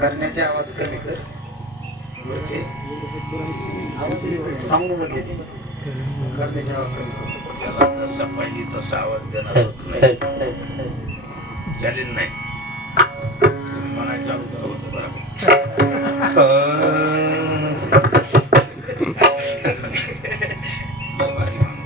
करण्याचे आवाज कमी कर. वरचे. साऊंडमध्ये दे. करण्याचे आवाज कमी कर. त्याला पाहिजे तसा आवाज देणार होत नाही. चालेल नाही. म्हणायचं होतं बरोबर.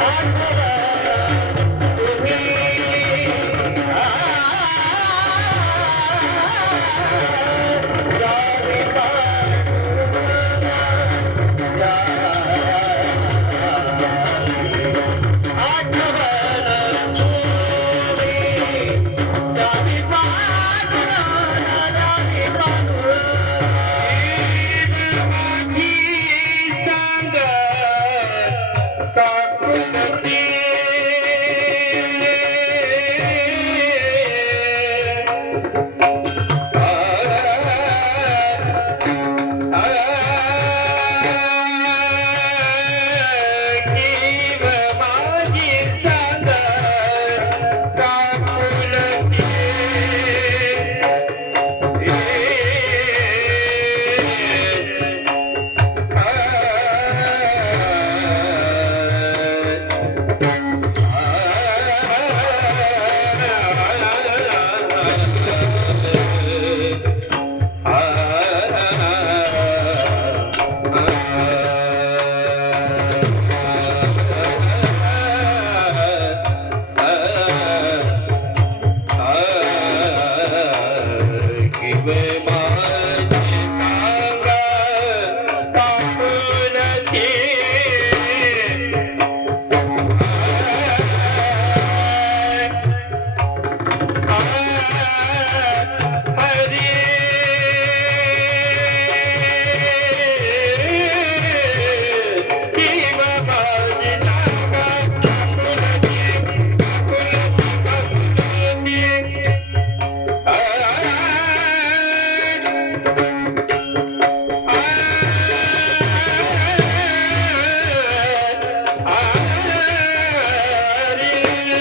I'm